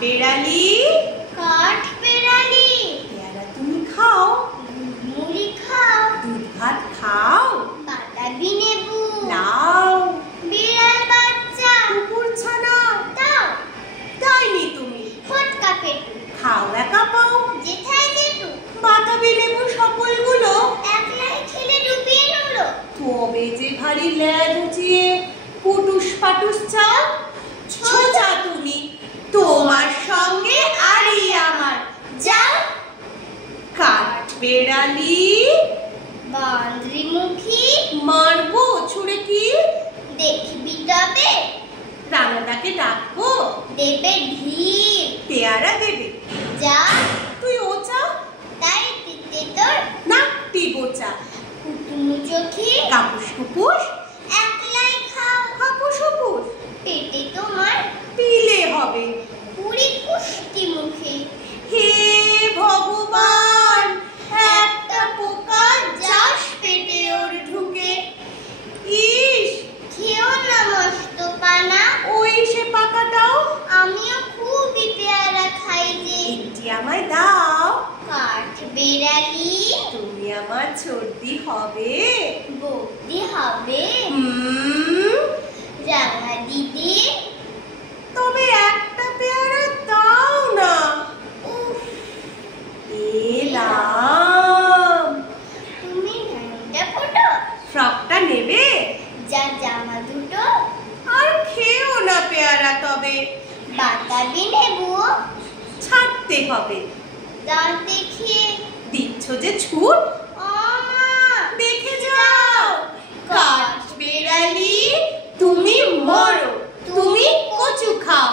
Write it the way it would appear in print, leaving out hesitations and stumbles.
বেড়ালি কাঠ বেড়ালি পেয়ারা তুমি খাও, মুড়ি খাও, দুধ ভাত খাও, বাতাবি নেবু লাও, বিড়াল বাচ্চা কুকুর ছানা দাও, দাইনি তুমি, ফটকা পেটু খাও একা পাও, যেথায় যেটু বাতাবি লেবু সকলগুলো একলাই খেলে ডুবিয়ে নুলো। তবে যে ভারী ল্যাজ উঁচিয়ে পুটুস পাটুস চাও, ছোচা তুমি, তোমার সঙ্গে আরই আমার, যাও কাঠ বেড়ালি বান্দ্রি মুখী মারবো ছুঁড়ে কি, দেখবি তবে রাঙাটাকে ডাকবো, দেবে ঢিল পেয়ারা দেবে, যা তুই ওচা তাই দিতে তোর নাকটি গোচা, কুটুমু চোখে কাপুস কুপুস একলাই খাও, হাপুস হুপুস পেটে তোমার পিলে হবে, পুরি কুষ্টি মুখে। হে ভগবান একটা পোকা যাস পেটে ওর ঢুকে, ইস খেও না মস্ত পানা, ওই সে পাকাটাও আমিও খুবই পেয়ারা খাই যে, একটি আমায় দাও, কাঠ বেড়ালি তুমি আমার সর্দি হবে, বৌদি হবে রাঙা দিদি, তবে একটা পেয়ারা দাও না, উফ এলাম, তুমি নাইটা ফটো ফ্রকটা নেবে, যা জামা দুটো আর খেও না পেয়ারা তবে, বাতাবি নেবু ছাড়তে হবে, দাঁত দেখিয়ে দিচ্ছ যে ছুট, আমা দেখে যাও, কাঠ বেড়ালি তুমি মরো, তুমি কচু খাও।